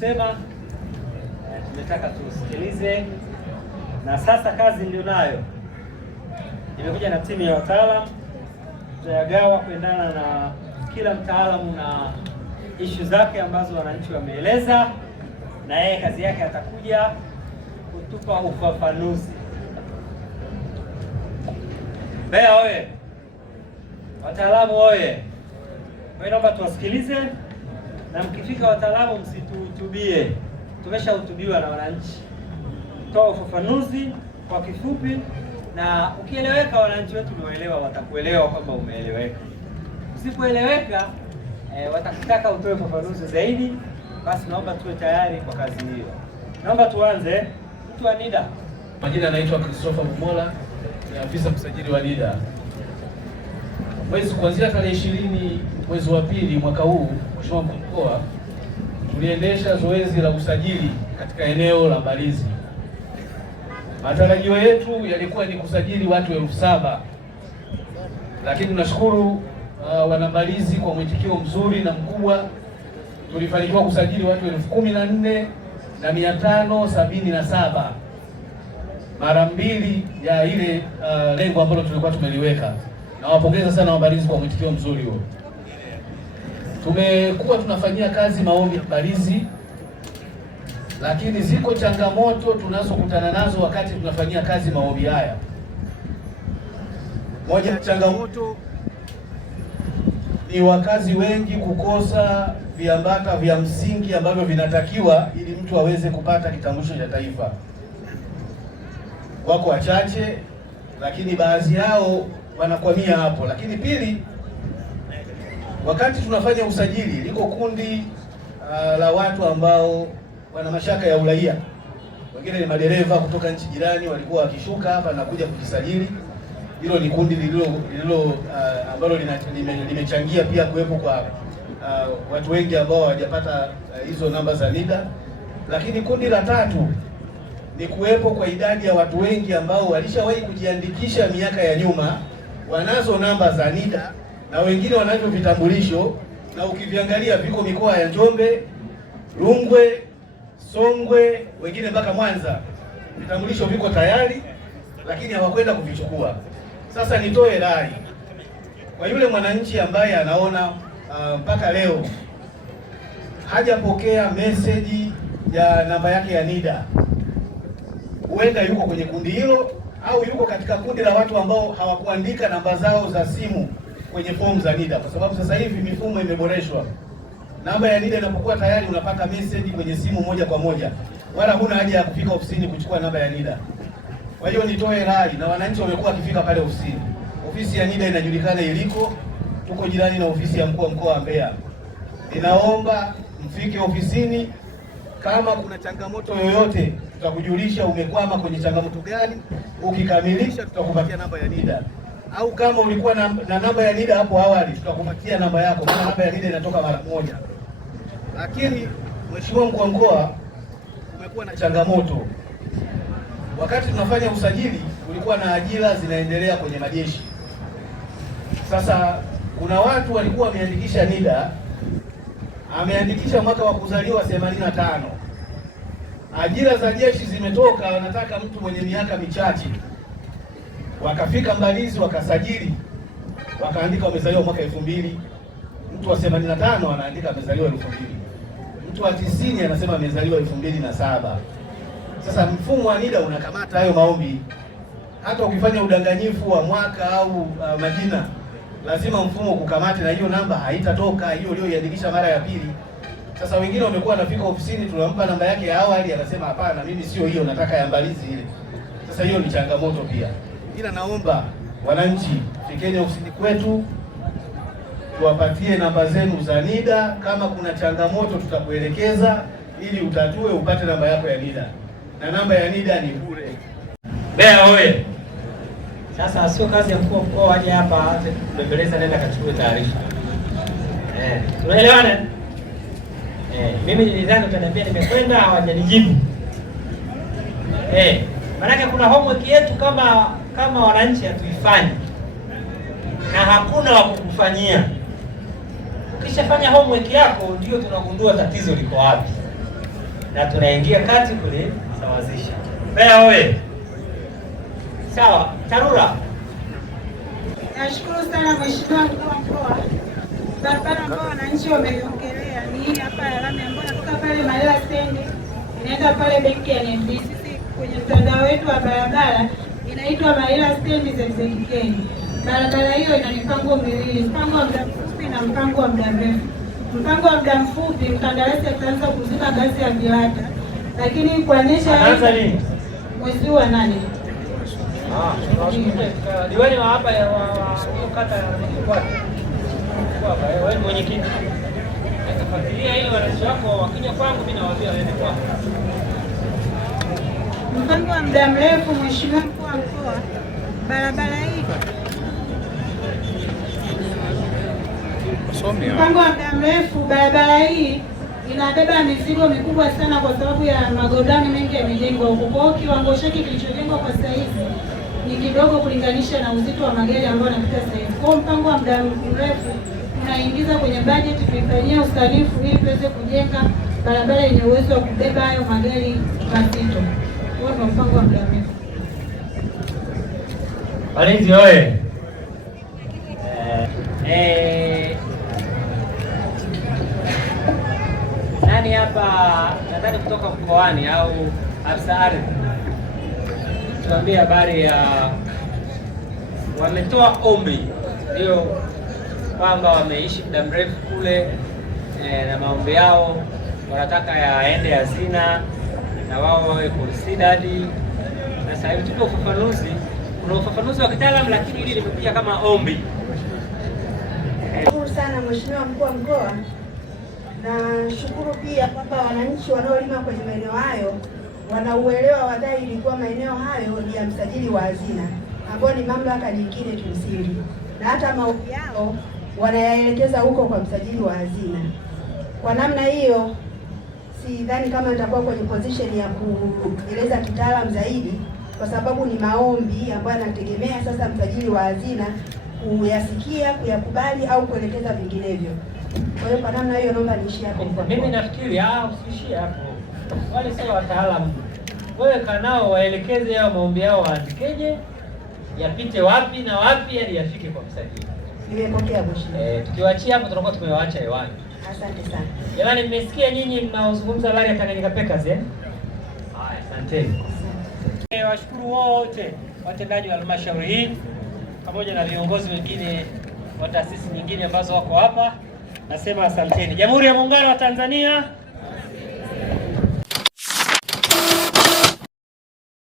kusema, tumetaka tusikilize, na sasa kazi ndio nayo. Nimekuja na timu ya wataalamu, tutayagawa kuendana na kila mtaalamu na ishu zake ambazo wananchi wameeleza, na yeye kazi yake atakuja kutupa ufafanuzi. Mbeya oye! Wataalamu oye! Kwa naomba tuwasikilize, na mkifika wataalamu msituhutubie, tumeshahutubiwa na wananchi. Toa ufafanuzi kwa kifupi, na ukieleweka wananchi wetu niwaelewa, watakuelewa kwamba umeeleweka. Usipoeleweka watakutaka utoe ufafanuzi zaidi, basi naomba tuwe tayari kwa kazi hiyo. Naomba tuanze. Mtu wa NIDA. Majina anaitwa Christopher Mumola, ni afisa msajili wa NIDA. Kuanzia tarehe 20 mwezi wa pili mwaka huu, Mheshimiwa Mkuu wa Mkoa, tuliendesha zoezi la usajili katika eneo la Mbalizi. Matarajio yetu yalikuwa ni kusajili watu 7,000, lakini tunashukuru wanambalizi kwa mwitikio mzuri na mkubwa, tulifanikiwa kusajili watu 14,577, mara mbili ya ile lengo ambalo tulikuwa tumeliweka. Nawapongeza sana wanambalizi kwa mwitikio mzuri huo. Tumekuwa tunafanyia kazi maombi ya Mbalizi, lakini ziko changamoto tunazokutana nazo wakati tunafanyia kazi maombi haya. Moja ya changamoto ni wakazi wengi kukosa viambata vya msingi ambavyo vinatakiwa ili mtu aweze kupata kitambulisho cha taifa. Wako wachache, lakini baadhi yao wanakwamia hapo. Lakini pili, wakati tunafanya usajili, liko kundi la watu ambao wana mashaka ya uraia. Wengine ni madereva kutoka nchi jirani, walikuwa wakishuka hapa na kuja kujisajili. Hilo ni kundi ambalo limechangia pia kuwepo kwa watu wengi ambao hawajapata hizo namba za NIDA. Lakini kundi la tatu ni kuwepo kwa idadi ya watu wengi ambao walishawahi kujiandikisha miaka ya nyuma, wanazo namba za NIDA na wengine wanavyo vitambulisho, na ukiviangalia viko mikoa ya Njombe, Rungwe, Songwe, wengine mpaka Mwanza. Vitambulisho viko tayari lakini hawakwenda kuvichukua. Sasa nitoe rai kwa yule mwananchi ambaye anaona mpaka leo hajapokea meseji ya namba yake ya NIDA, huenda yuko kwenye kundi hilo au yuko katika kundi la watu ambao hawakuandika namba zao za simu kwenye fomu za NIDA, kwa sababu sasa hivi mifumo imeboreshwa. Namba ya NIDA inapokuwa tayari unapata message kwenye simu moja kwa moja, wala huna haja ya kufika ofisini kuchukua namba ya NIDA. Kwa hiyo nitoe rai, na wananchi wamekuwa wakifika pale ofisini. Ofisi ya NIDA inajulikana iliko, tuko jirani na ofisi ya mkuu wa mkoa wa Mbeya. Ninaomba mfike ofisini, kama kuna changamoto yoyote tutakujulisha umekwama kwenye changamoto gani. Ukikamilisha tutakupatia namba ya NIDA, au kama ulikuwa na namba ya NIDA hapo awali tutakupatia namba yako, maana namba ya NIDA inatoka mara moja. Lakini Mheshimiwa Mkuu wa Mkoa, kumekuwa na changamoto. Wakati tunafanya usajili kulikuwa na ajira zinaendelea kwenye majeshi. Sasa kuna watu walikuwa wameandikisha NIDA, ameandikisha mwaka wa kuzaliwa 85. Ajira za jeshi zimetoka, wanataka mtu mwenye miaka michache. Wakafika Mbalizi wakasajili, wakaandika wamezaliwa mwaka 2000. Mtu wa 85 anaandika amezaliwa 2000. Mtu wa 90 anasema amezaliwa 2007. Sasa mfumo wa NIDA unakamata hayo maombi. Hata ukifanya udanganyifu wa mwaka au majina, lazima mfumo kukamate, na hiyo namba haitatoka hiyo ulioiandikisha mara ya pili. Sasa wengine wamekuwa wanafika ofisini, tunampa namba yake ya awali, anasema hapana, mimi sio hiyo, nataka ya Mbalizi ile. Sasa hiyo ni changamoto pia. Ila naomba wananchi, fikeni ofisini kwetu, tuwapatie namba zenu za NIDA. Kama kuna changamoto tutakuelekeza ili utatue, upate namba yako ya NIDA, na namba ya NIDA ni bure. Mbeya oye! Sasa sio kazi ya mkuu wa mkoa aje hapa aje kubembeleza, nenda kachukue taarifa. Tunaelewana? Mimi nilidhani utaniambia nimekwenda, hawajanijibu. Maana kuna homework yetu kama wananchi hatuifanyi, na hakuna wa kukufanyia. Ukishafanya homework yako ndio tunagundua tatizo liko wapi. na tunaingia kati kulisawazisha. Mbeya oye! Sawa, TARURA. Nashukuru sana Mheshimiwa Mkuu wa Mkoa. Barabara ambao wananchi wameiongelea ni hii hapa ya lami ambayo inatoka pale Malela stendi inaenda pale benki ya NMB. Sisi kwenye mtandao wetu wa barabara inaitwa Malela stendi ZZK. Barabara hiyo ina mipango miwili, mpango wa muda mfupi na mpango wa muda mrefu. Mpango wa muda mfupi mkandarasi ataanza kuziba ngazi ya viwata, lakini kuonyesha mwezi huu wa 8. Diwani wa hapa ya kata wewe mwenyekiti. Nafuatilia ili wananchi wako wakija kwangu mimi nawaambia waende kwako. Mpango wa muda mrefu, Mheshimiwa Mkuu wa Mkoa, barabara hii. Mpango wa muda mrefu, barabara hii inabeba mizigo mikubwa sana kwa sababu ya magodani mengi yamejengwa huko. Kwa hiyo kiwango chake kilichojengwa kwa sasa hivi ni kidogo kulinganisha na uzito wa magari ambayo yanapita sasa hivi. Kwa mpango wa muda mrefu tunaingiza kwenye bajeti kuifanyia usanifu ili tuweze kujenga barabara yenye uwezo wa kubeba hayo magari mazito. Huo ndio mpango wa muda mrefu. Walinzi oye! Nani hapa nadhani kutoka mkoani au afisa ardhi, tuambie habari ya wametoa ombi ndio kwamba wameishi muda mrefu kule na maombi yao wanataka yaende hazina na wao wawe considered. Sasa hivi tupo ufafanuzi, kuna ufafanuzi wa kitaalamu, lakini hili limekuja kama ombi. Shukuru sana Mheshimiwa Mkuu wa Mkoa, na shukuru pia kwamba wananchi wanaolima kwenye maeneo hayo wanauelewa wa dhahiri kuwa maeneo hayo ni ya msajili wa hazina ambao ni mamlaka nyingine kimsingi, na hata maombi yao wanayaelekeza huko kwa msajili wa hazina. Kwa namna hiyo sidhani kama nitakuwa kwenye position ya kueleza kitaalamu zaidi, kwa sababu ni maombi ambayo yanategemea sasa msajili wa hazina kuyasikia, kuyakubali au kuelekeza vinginevyo. Kwa hiyo kwa namna hiyo naomba niishie hapo. Mimi nafikiri usiishie hapo. Wale sio wataalamu. Wewe kanao waelekeze hao maombi yao waandikeje, yapite wapi na wapi hadi yafike kwa msajili. Nimepokea mheshimiwa. Tukiwaachia hapo tutakuwa tumewaacha hewani. Asante sana. Jamani, mmesikia nyinyi mnaozungumza habari ya Tanganyika Packers Haya, asanteni. Washukuru wote watendaji wa halmashauri hii pamoja na viongozi wengine wa taasisi nyingine ambazo wako hapa. Nasema asanteni. Jamhuri ya Muungano wa Tanzania.